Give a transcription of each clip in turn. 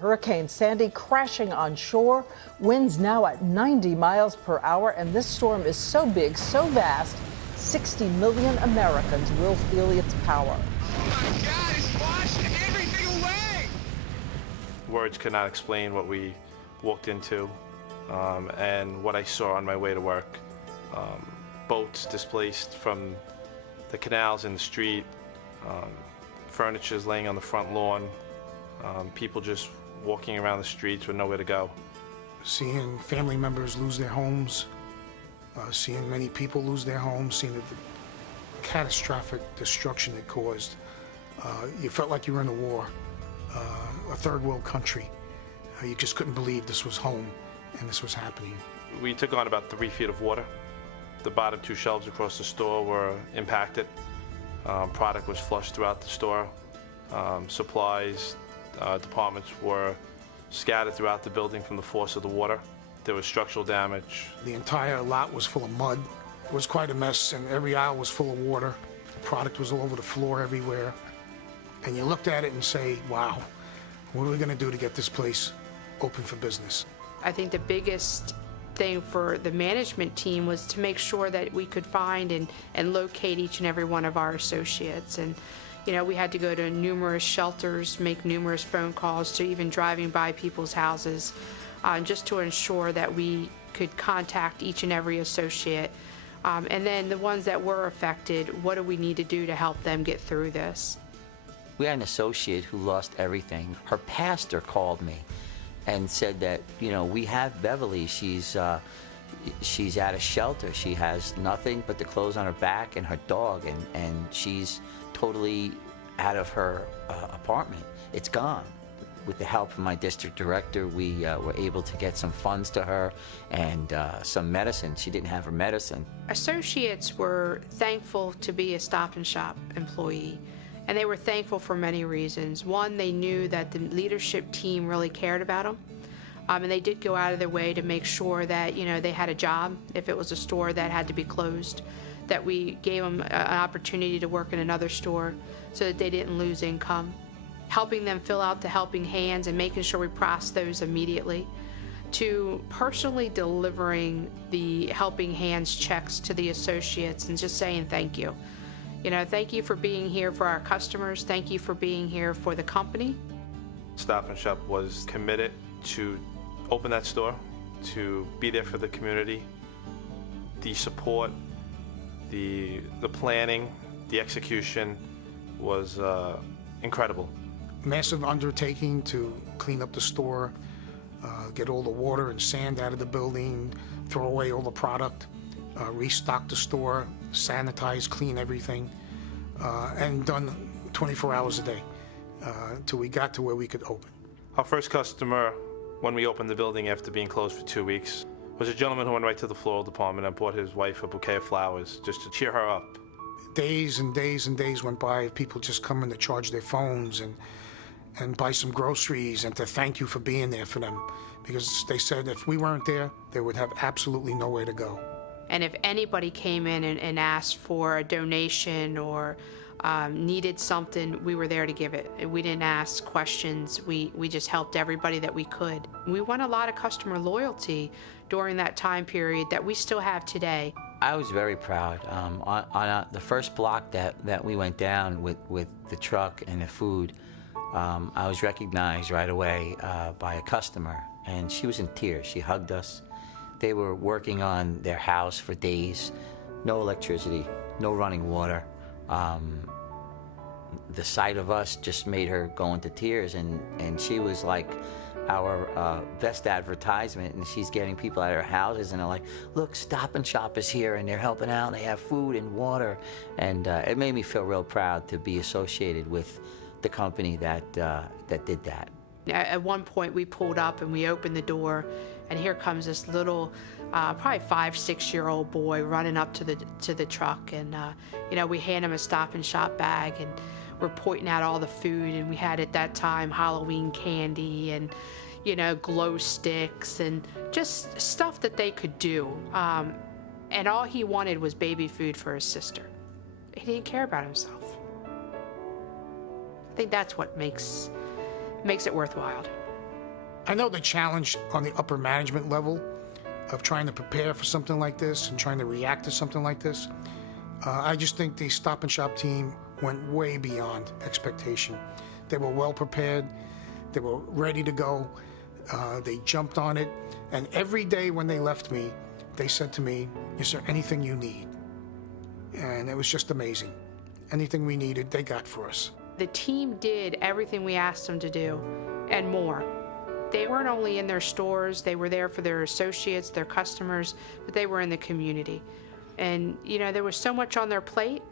Hurricane Sandy crashing on shore, winds now at 90 miles per hour, and this storm is so big, so vast, 60 million Americans will feel its power. Oh my God, it's washed everything away! Words could not explain what we walked into and what I saw on my way to work. Boats displaced from the canals in the street, furniture's laying on the front lawn, people just walking around the streets with nowhere to go. Seeing family members lose their homes, seeing many people lose their homes, seeing the catastrophic destruction it caused. You felt like you were in a war, a third world country. You just couldn't believe this was home and this was happening. We took on about 3 feet of water. The bottom 2 shelves across the store were impacted. Product was flushed throughout the store. Supplies, departments were scattered throughout the building from the force of the water. There was structural damage. The entire lot was full of mud. It was quite a mess, and every aisle was full of water. The product was all over the floor everywhere. And you looked at it and say, wow, what are we going to do to get this place open for business? I think the biggest thing for the management team was to make sure that we could find and locate each and every one of our associates. And you know, we had to go to numerous shelters, make numerous phone calls, to even driving by people's houses, just to ensure that we could contact each and every associate. And then the ones that were affected, what do we need to do to help them get through this? We had an associate who lost everything. Her pastor called me and said that, you know, we have Beverly. She's at a shelter. She has nothing but the clothes on her back and her dog, and she's totally out of her apartment. It's gone. With the help of my district director, we were able to get some funds to her and some medicine. She didn't have her medicine. Associates were thankful to be a Stop and Shop employee, and they were thankful for many reasons. One, they knew that the leadership team really cared about them, and they did go out of their way to make sure that, you know, they had a job if it was a store that had to be closed, that we gave them an opportunity to work in another store so that they didn't lose income. Helping them fill out the helping hands and making sure we process those immediately, to personally delivering the helping hands checks to the associates and just saying thank you. You know, thank you for being here for our customers. Thank you for being here for the company. Stop and Shop was committed to open that store, to be there for the community. The support, the planning, the execution was incredible. Massive undertaking to clean up the store, get all the water and sand out of the building, throw away all the product, restock the store, sanitize, clean everything, and done 24 hours a day till we got to where we could open. Our first customer, when we opened the building after being closed for 2 weeks, was a gentleman who went right to the floral department and bought his wife a bouquet of flowers just to cheer her up. Days and days and days went by, people just coming to charge their phones and buy some groceries and to thank you for being there for them, because they said if we weren't there, they would have absolutely nowhere to go. And if anybody came in and asked for a donation or needed something, we were there to give it. We didn't ask questions. We just helped everybody that we could. We won a lot of customer loyalty during that time period that we still have today. I was very proud. On the first block that we went down with the truck and the food, I was recognized right away by a customer, and she was in tears. She hugged us. They were working on their house for days. No electricity, no running water. The sight of us just made her go into tears, and she was like our best advertisement, and she's getting people out of her houses, and they're like, look, Stop and Shop is here, and they're helping out, and they have food and water, and it made me feel real proud to be associated with the company that did that. At one point we pulled up and we opened the door, and here comes this little probably 5-6-year-old boy running up to the truck, and you know, we hand him a Stop and Shop bag, and we're pointing out all the food, and we had at that time Halloween candy and, you know, glow sticks and just stuff that they could do, and all he wanted was baby food for his sister. He didn't care about himself. I think that's what makes it worthwhile. I know the challenge on the upper management level of trying to prepare for something like this and trying to react to something like this. I just think the Stop and Shop team went way beyond expectation. They were well prepared. They were ready to go. They jumped on it. And every day when they left me, they said to me, "Is there anything you need?" And it was just amazing. Anything we needed, they got for us. The team did everything we asked them to do and more. They weren't only in their stores, they were there for their associates, their customers, but they were in the community. And, you know, there was so much on their plate,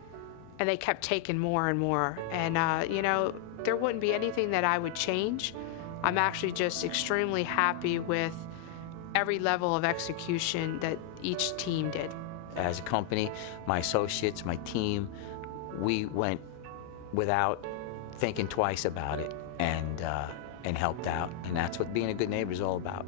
and they kept taking more and more. And, you know, there wouldn't be anything that I would change. I'm actually just extremely happy with every level of execution that each team did. As a company, my associates, my team, we went without thinking twice about it and helped out. And that's what being a good neighbor is all about.